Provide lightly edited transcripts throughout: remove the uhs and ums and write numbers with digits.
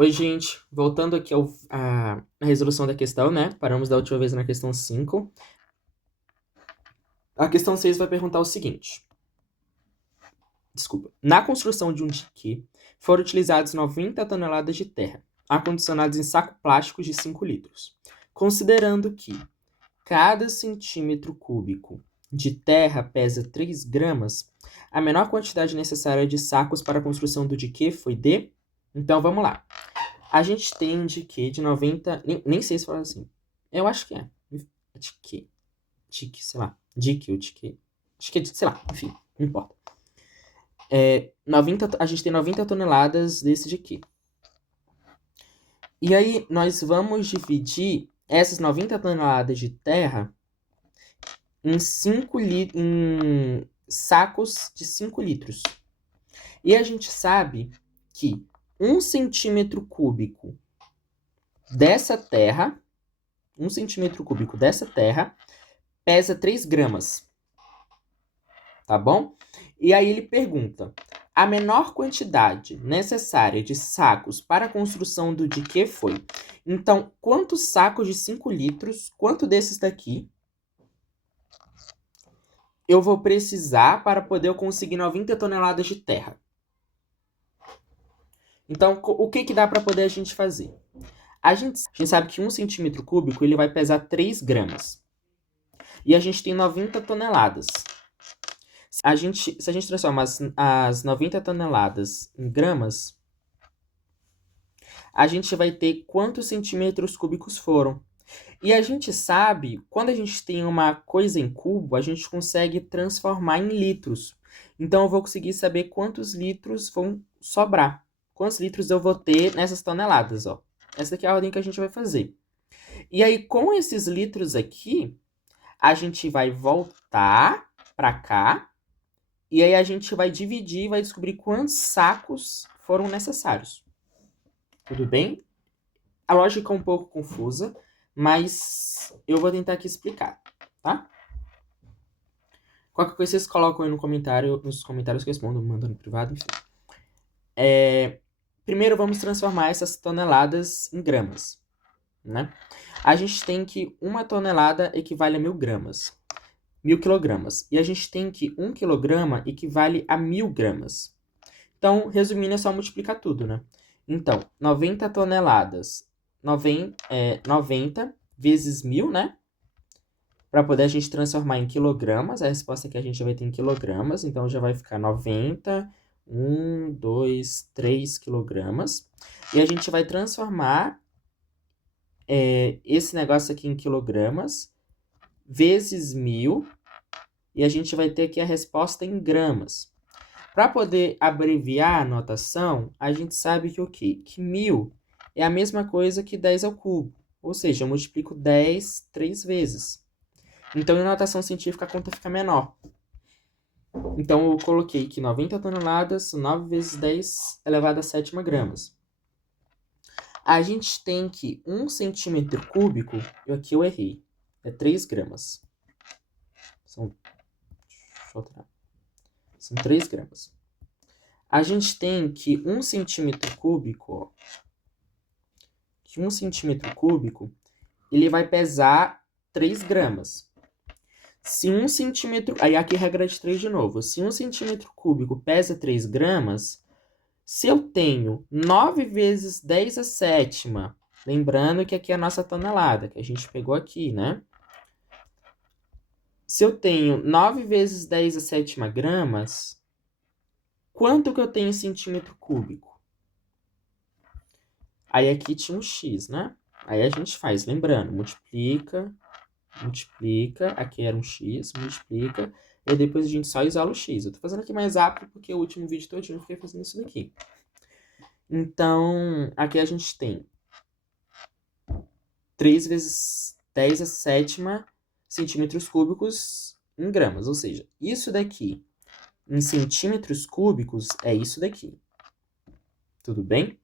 Oi, gente. Voltando aqui à resolução da questão, né? Paramos da última vez na questão 5. A questão 6 vai perguntar o seguinte. Desculpa. Na construção de um dique, foram utilizados 90 toneladas de terra, acondicionados em saco plástico de 5 litros. Considerando que cada centímetro cúbico de terra pesa 3 gramas, a menor quantidade necessária de sacos para a construção do dique foi de... Então, vamos lá. A gente tem dique de 90... Nem sei se fala assim. Eu acho que é. Dique. Dique, sei lá. Dique ou dique. Acho que é, sei lá. Enfim, não importa. 90, a gente tem 90 toneladas desse dique. E aí, nós vamos dividir essas 90 toneladas de terra em sacos de 5 litros. E a gente sabe que 1 centímetro cúbico dessa terra, 1 centímetro cúbico dessa terra pesa 3 gramas. Tá bom? E aí ele pergunta: a menor quantidade necessária de sacos para a construção do dique foi? Então, quantos sacos de 5 litros, quanto desses daqui, eu vou precisar para poder eu conseguir 90 toneladas de terra? Então, o que dá para poder a gente fazer? A gente sabe que 1 centímetro cúbico ele vai pesar 3 gramas. E a gente tem 90 toneladas. Se a gente transforma as 90 toneladas em gramas, a gente vai ter quantos centímetros cúbicos foram. E a gente sabe, quando a gente tem uma coisa em cubo, a gente consegue transformar em litros. Então, eu vou conseguir saber quantos litros vão sobrar. Quantos litros eu vou ter nessas toneladas, ó. Essa daqui é a ordem que a gente vai fazer. E aí, com esses litros aqui, a gente vai voltar para cá. E aí, a gente vai dividir e vai descobrir quantos sacos foram necessários. Tudo bem? A lógica é um pouco confusa, mas eu vou tentar aqui explicar, tá? Qualquer coisa vocês colocam aí nos comentários que eu respondo, mandando no privado, enfim. Primeiro vamos transformar essas toneladas em gramas, né? A gente tem que 1 tonelada equivale a 1.000 gramas. 1.000 quilogramas. E a gente tem que 1 quilograma equivale a 1.000 gramas. Então, resumindo, é só multiplicar tudo, né? Então, 90 toneladas, 90 vezes 1.000, né? Para poder a gente transformar em quilogramas. A resposta que a gente vai ter em quilogramas. Então, já vai ficar 90, 1, 2, 3 quilogramas. E a gente vai transformar esse negócio aqui em quilogramas vezes 1.000. E a gente vai ter aqui a resposta em gramas. Para poder abreviar a notação, a gente sabe que o quê? Que 1.000 é a mesma coisa que 10 ao cubo. Ou seja, eu multiplico 10 3 vezes. Então, em notação científica, a conta fica menor. Então, eu coloquei que 90 toneladas, 9 vezes 10 elevado a 7 gramas. A gente tem que 1 centímetro cúbico, e aqui eu errei, é 3 gramas. São 3 gramas. A gente tem que 1 centímetro cúbico, ó, que 1 centímetro cúbico, ele vai pesar 3 gramas. Se 1 centímetro... Aí aqui regra de 3 de novo. Se 1 centímetro cúbico pesa 3 gramas, se eu tenho 9 vezes 10 a sétima, lembrando que aqui é a nossa tonelada, que a gente pegou aqui, né? Se eu tenho 9 vezes 10 a sétima gramas, quanto que eu tenho em centímetro cúbico? Aí aqui tinha um x, né? Aí a gente faz, lembrando, multiplica, aqui era um x, multiplica, e depois a gente só isola o x. Eu tô fazendo aqui mais rápido porque o último vídeo todinho eu fiquei fazendo isso daqui. Então, aqui a gente tem 3 vezes 10 a sétima centímetros cúbicos em gramas. Ou seja, isso daqui em centímetros cúbicos é isso daqui. Tudo bem?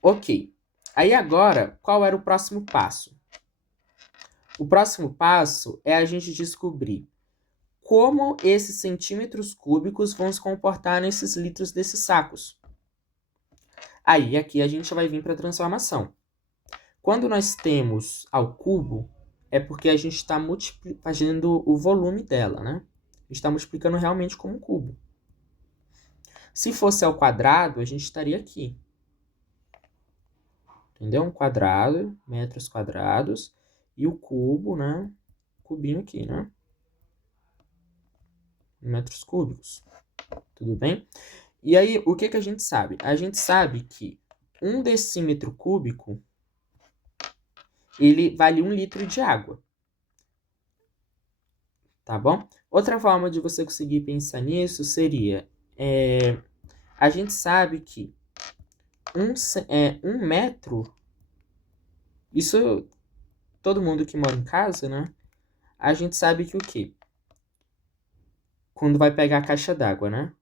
Ok. Aí agora, qual era o próximo passo? O próximo passo é a gente descobrir como esses centímetros cúbicos vão se comportar nesses litros desses sacos. Aí, aqui a gente vai vir para a transformação. Quando nós temos ao cubo, é porque a gente está fazendo o volume dela, né? A gente está multiplicando realmente como um cubo. Se fosse ao quadrado, a gente estaria aqui. Entendeu? Um quadrado, metros quadrados, e o cubo, né? Cubinho aqui, né? Metros cúbicos. Tudo bem? E aí, o que a gente sabe? A gente sabe que 1 decímetro cúbico, ele vale 1 litro de água. Tá bom? Outra forma de você conseguir pensar nisso seria... a gente sabe que 1 metro... Isso, todo mundo que mora em casa, né? A gente sabe que o quê? Quando vai pegar a caixa d'água, né?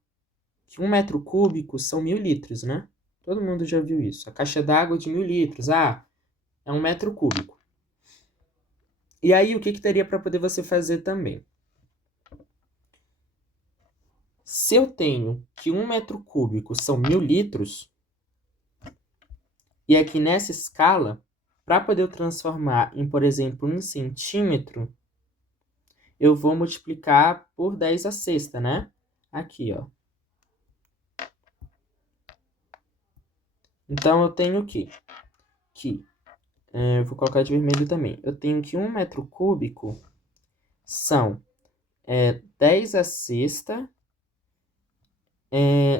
Que 1 metro cúbico são 1000 litros, né? Todo mundo já viu isso. A caixa d'água de 1000 litros. Ah, é 1 metro cúbico. E aí, o que teria para poder você fazer também? Se eu tenho que 1 metro cúbico são 1000 litros, e aqui nessa escala, para poder eu transformar em, por exemplo, 1 centímetro, eu vou multiplicar por 10 a sexta, né? Aqui, ó. Então, eu tenho que vou colocar de vermelho também. Eu tenho que 1 metro cúbico são 10 a sexta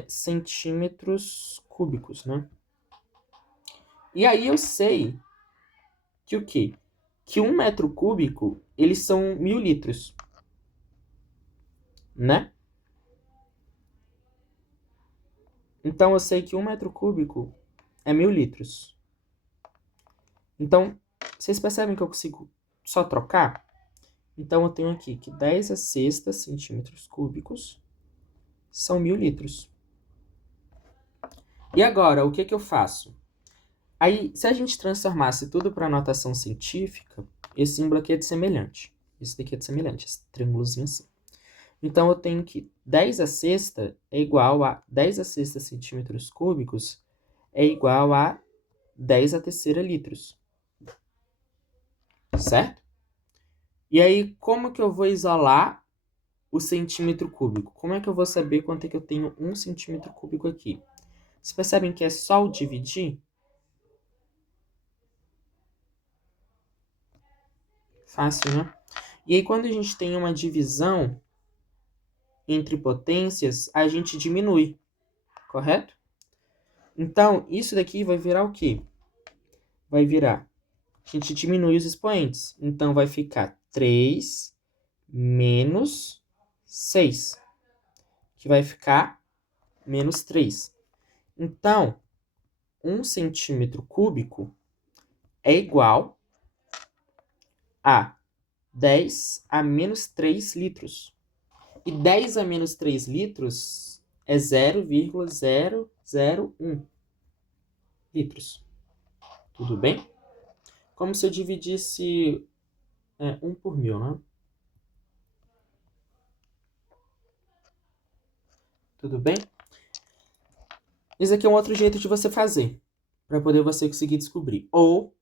centímetros cúbicos, né? E aí eu sei que o quê? Que 1 metro cúbico, eles são 1000 litros, né? Então eu sei que 1 metro cúbico é 1000 litros. Então, vocês percebem que eu consigo só trocar? Então eu tenho aqui que 10 a sexta centímetros cúbicos são 1000 litros. E agora, o que eu faço? Aí, se a gente transformasse tudo para notação científica, esse símbolo aqui é de semelhante. Esse daqui é de semelhante, esse triângulozinho assim. Então, eu tenho que 10 a sexta é igual a 10 a sexta centímetros cúbicos é igual a 10 a terceira litros. Certo? E aí, como que eu vou isolar o centímetro cúbico? Como é que eu vou saber quanto é que eu tenho 1 centímetro cúbico aqui? Vocês percebem que é só o dividir? Fácil, né? E aí, quando a gente tem uma divisão entre potências, a gente diminui, correto? Então, isso daqui vai virar o quê? Vai virar... A gente diminui os expoentes. Então, vai ficar 3 menos 6, que vai ficar menos 3. Então, 1 centímetro cúbico é igual a 10 a menos 3 litros. E 10 a menos 3 litros é 0,001 litros. Tudo bem? Como se eu dividisse 1 por 1000, né? Tudo bem? Esse aqui é um outro jeito de você fazer, para poder você conseguir descobrir. Ou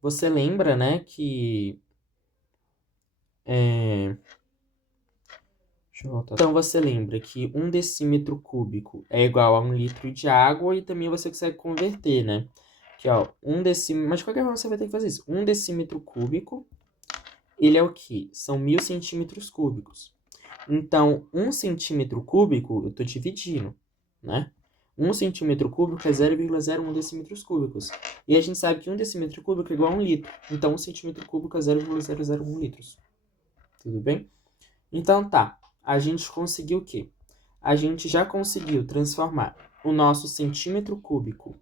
você lembra, né, que... Deixa eu voltar. Então, você lembra que 1 decímetro cúbico é igual a 1 litro de água e também você consegue converter, né? Que, ó, 1 decímetro... Mas de qualquer forma você vai ter que fazer isso. 1 decímetro cúbico, ele é o quê? São 1000 centímetros cúbicos. Então, 1 centímetro cúbico, eu estou dividindo, né? 1 centímetro cúbico é 0,01 decímetros cúbicos. E a gente sabe que 1 decímetro cúbico é igual a 1 litro. Então, 1 centímetro cúbico é 0,001 litros. Tudo bem? Então, tá. A gente conseguiu o quê? A gente já conseguiu transformar o nosso centímetro cúbico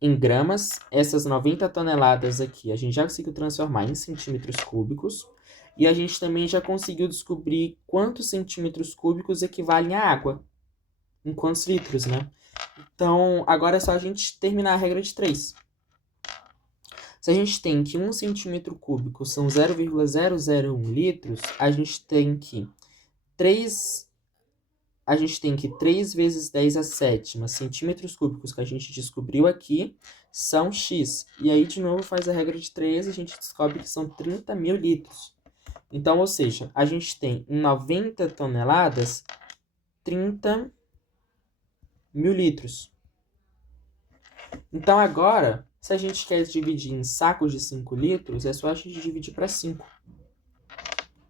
em gramas. Essas 90 toneladas aqui, a gente já conseguiu transformar em centímetros cúbicos. E a gente também já conseguiu descobrir quantos centímetros cúbicos equivalem à água. Em quantos litros, né? Então, agora é só a gente terminar a regra de 3. Se a gente tem que 1 centímetro cúbico são 0,001 litros, a gente tem que 3 a gente tem que 3 vezes 10 a sétima centímetros cúbicos que a gente descobriu aqui são X. E aí, de novo, faz a regra de 3 e a gente descobre que são 30 mil litros. Então, ou seja, a gente tem em 90 toneladas, 30 mil litros. Então, agora, se a gente quer dividir em sacos de 5 litros, é só a gente dividir para 5.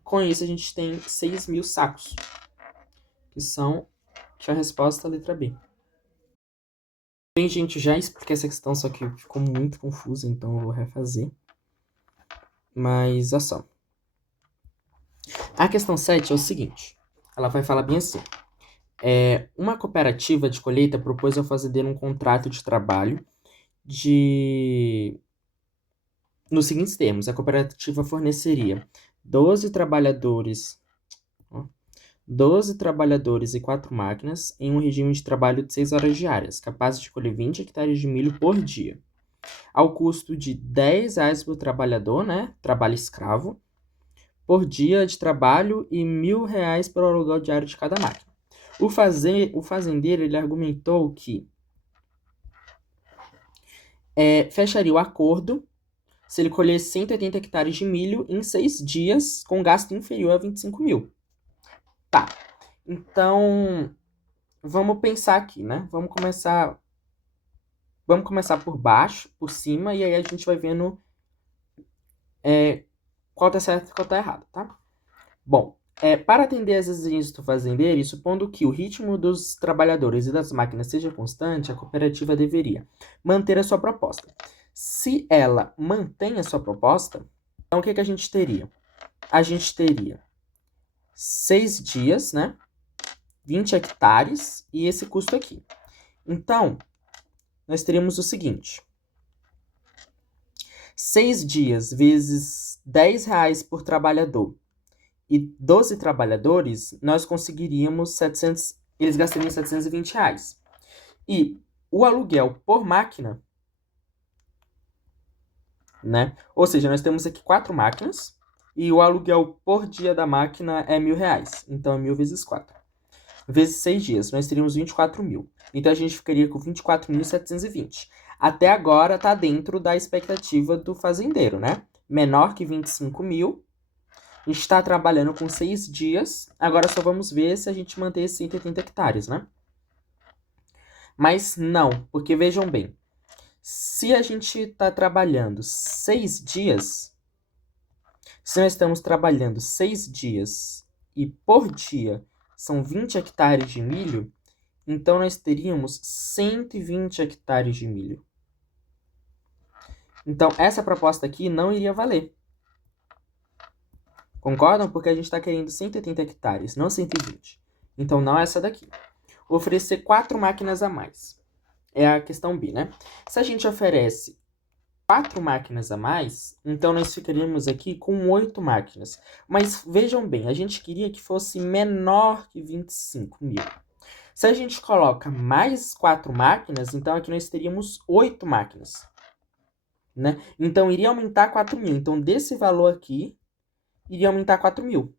Com isso, a gente tem 6 mil sacos, que é a resposta à letra B. Bem, gente, já expliquei essa questão, só que ficou muito confusa, então eu vou refazer. Mas, olha só. A questão 7 é o seguinte. Ela vai falar bem assim. Uma cooperativa de colheita propôs ao fazendeiro um contrato de trabalho nos seguintes termos. A cooperativa forneceria 12 trabalhadores e 4 máquinas em um regime de trabalho de 6 horas diárias, capazes de colher 20 hectares de milho por dia, ao custo de R$10 por trabalhador, né, trabalho escravo, por dia de trabalho e R$1.000 por aluguel diário de cada máquina. O fazendeiro ele argumentou que fecharia o acordo se ele colher 180 hectares de milho em 6 dias, com gasto inferior a 25 mil. Tá, então vamos pensar aqui, né? Vamos começar por baixo, por cima, e aí a gente vai vendo qual tá certo e qual tá errado, tá? Bom, para atender às exigências do fazendeiro, e supondo que o ritmo dos trabalhadores e das máquinas seja constante, a cooperativa deveria manter a sua proposta. Se ela mantém a sua proposta, então o que a gente teria? A gente teria 6 dias, né? 20 hectares e esse custo aqui. Então, nós teríamos o seguinte. 6 dias vezes R$10 por trabalhador e 12 trabalhadores, nós conseguiríamos eles gastariam R$720. E o aluguel por máquina, né? Ou seja, nós temos aqui 4 máquinas e o aluguel por dia da máquina é R$1.000. Então, é 1.000 vezes 4. Vezes 6 dias, nós teríamos 24 mil. Então, a gente ficaria com 24.720. Até agora, está dentro da expectativa do fazendeiro, né? Menor que 25 mil. A gente está trabalhando com 6 dias. Agora, só vamos ver se a gente mantém esses 180 hectares, né? Mas não, porque vejam bem. Se a gente está trabalhando 6 dias... Se nós estamos trabalhando 6 dias e por dia são 20 hectares de milho, então nós teríamos 120 hectares de milho. Então, essa proposta aqui não iria valer. Concordam? Porque a gente está querendo 180 hectares, não 120. Então, não é essa daqui. Oferecer 4 máquinas a mais. É a questão B, né? Se a gente oferece 4 máquinas a mais, então nós ficaríamos aqui com 8 máquinas. Mas vejam bem, a gente queria que fosse menor que 25 mil. Se a gente coloca mais 4 máquinas, então aqui nós teríamos 8 máquinas. Né? Então, iria aumentar 4 mil. Então, desse valor aqui, iria aumentar 4 mil.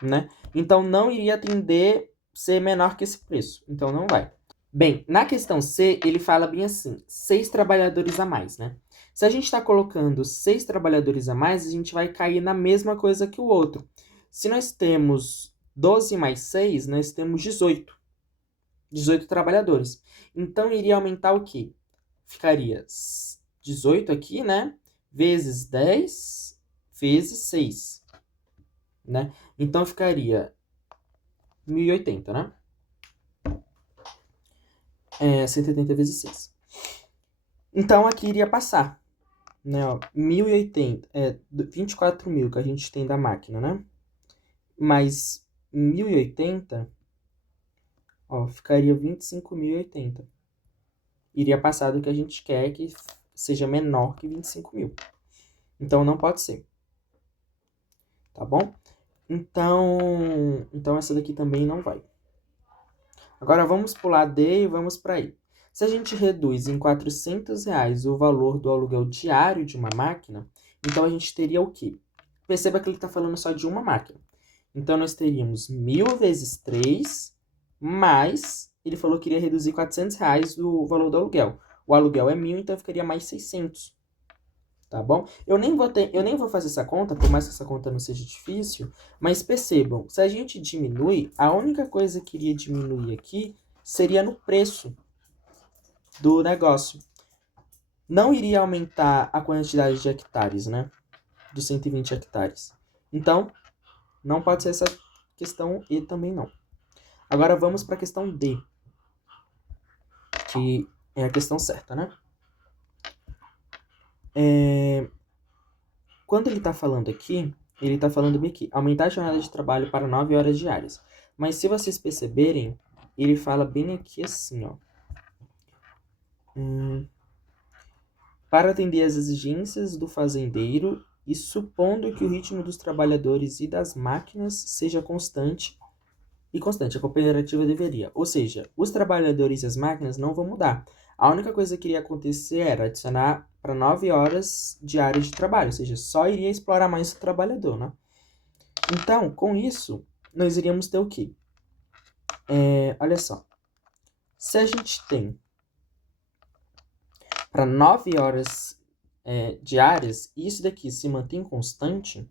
Né? Então, não iria atender ser menor que esse preço. Então, não vai. Bem, na questão C, ele fala bem assim, 6 trabalhadores a mais, né? Se a gente está colocando 6 trabalhadores a mais, a gente vai cair na mesma coisa que o outro. Se nós temos 12 mais 6, nós temos 18. 18 trabalhadores. Então, iria aumentar o quê? Ficaria 18 aqui, né? Vezes 10, vezes 6. Né? Então, ficaria 1.080, né? 180 vezes 6. Então, aqui iria passar. Né? Ó, 1.080, 24 mil que a gente tem da máquina, né? Mais 1.080, ó, ficaria 25.080. Iria passar do que a gente quer que seja menor que 25 mil. Então, não pode ser. Tá bom? Então essa daqui também não vai. Agora, vamos pular D e vamos para I. Se a gente reduz em R$400 o valor do aluguel diário de uma máquina, então a gente teria o quê? Perceba que ele está falando só de uma máquina. Então, nós teríamos 1.000 vezes 3, mais, ele falou que iria reduzir R$ 400 do valor do aluguel. O aluguel é 1.000, então ficaria mais 600. Tá bom? Eu nem vou fazer essa conta, por mais que essa conta não seja difícil, mas percebam, se a gente diminui, a única coisa que iria diminuir aqui seria no preço do negócio. Não iria aumentar a quantidade de hectares, né? Dos 120 hectares. Então, não pode ser essa questão E também não. Agora vamos para a questão D, que é a questão certa, né? Quando ele está falando aqui, ele está falando bem aqui, aumentar a jornada de trabalho para 9 horas diárias. Mas se vocês perceberem, ele fala bem aqui assim, ó. Para atender às exigências do fazendeiro e supondo que o ritmo dos trabalhadores e das máquinas seja constante, a cooperativa deveria. Ou seja, os trabalhadores e as máquinas não vão mudar. A única coisa que iria acontecer era adicionar para 9 horas diárias de trabalho, ou seja, só iria explorar mais o trabalhador, né? Então, com isso, nós iríamos ter o quê? Olha só. Se a gente tem para 9 horas diárias, e isso daqui se mantém constante,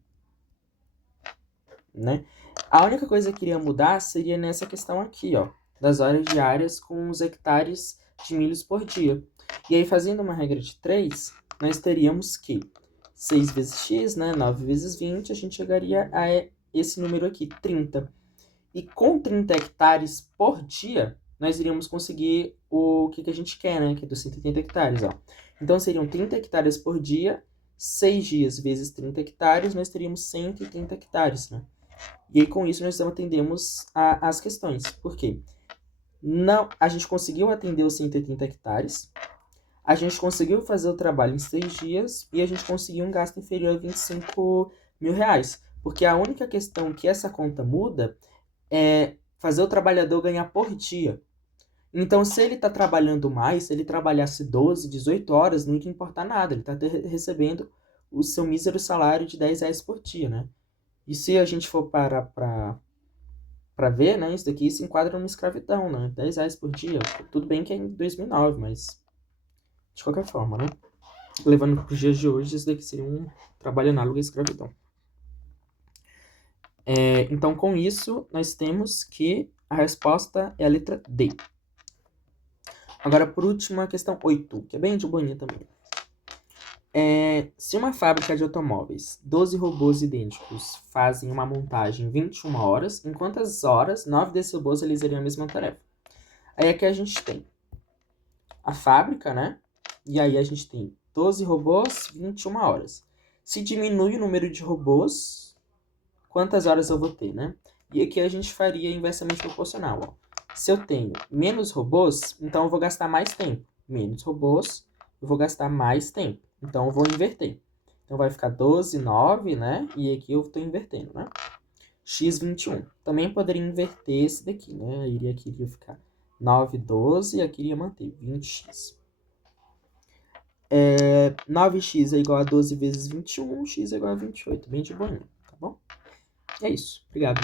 né? A única coisa que iria mudar seria nessa questão aqui, ó, das horas diárias com os hectares de milhos por dia. E aí, fazendo uma regra de 3, nós teríamos que 6 vezes x, né, 9 vezes 20, a gente chegaria a esse número aqui, 30. E com 30 hectares por dia, nós iríamos conseguir o que a gente quer, né, que é dos 180 hectares, ó. Então, seriam 30 hectares por dia, 6 dias vezes 30 hectares, nós teríamos 130 hectares, né? E aí, com isso, nós atendemos as questões. Por quê? Não, a gente conseguiu atender os 130 hectares, a gente conseguiu fazer o trabalho em 6 dias e a gente conseguiu um gasto inferior a 25 mil reais. Porque a única questão que essa conta muda é fazer o trabalhador ganhar por dia. Então, se ele está trabalhando mais, se ele trabalhasse 12, 18 horas, não ia importar nada. Ele está recebendo o seu mísero salário de 10 reais por dia, né? E se a gente for parar para ver, né, isso daqui se enquadra numa escravidão, né? 10 reais por dia. Tudo bem que é em 2009, mas de qualquer forma, né? Levando para os dias de hoje, isso daqui seria um trabalho análogo à escravidão. Então, com isso, nós temos que a resposta é a letra D. Agora, por último, a questão 8, que é bem de boinha também. Se uma fábrica de automóveis, 12 robôs idênticos fazem uma montagem em 21 horas, em quantas horas 9 desses robôs realizariam a mesma tarefa? Aí aqui a gente tem a fábrica, né? E aí a gente tem 12 robôs, 21 horas. Se diminui o número de robôs, quantas horas eu vou ter, né? E aqui a gente faria inversamente proporcional, ó. Se eu tenho menos robôs, então eu vou gastar mais tempo. Menos robôs, eu vou gastar mais tempo. Então eu vou inverter. Então vai ficar 12, 9, né? E aqui eu estou invertendo, né? X, 21. Também poderia inverter esse daqui, né? Aqui iria ficar 9, 12 e aqui iria manter 20x. 9x é igual a 12 vezes 21, x é igual a 28. Bem de boinha, tá bom? É isso. Obrigado.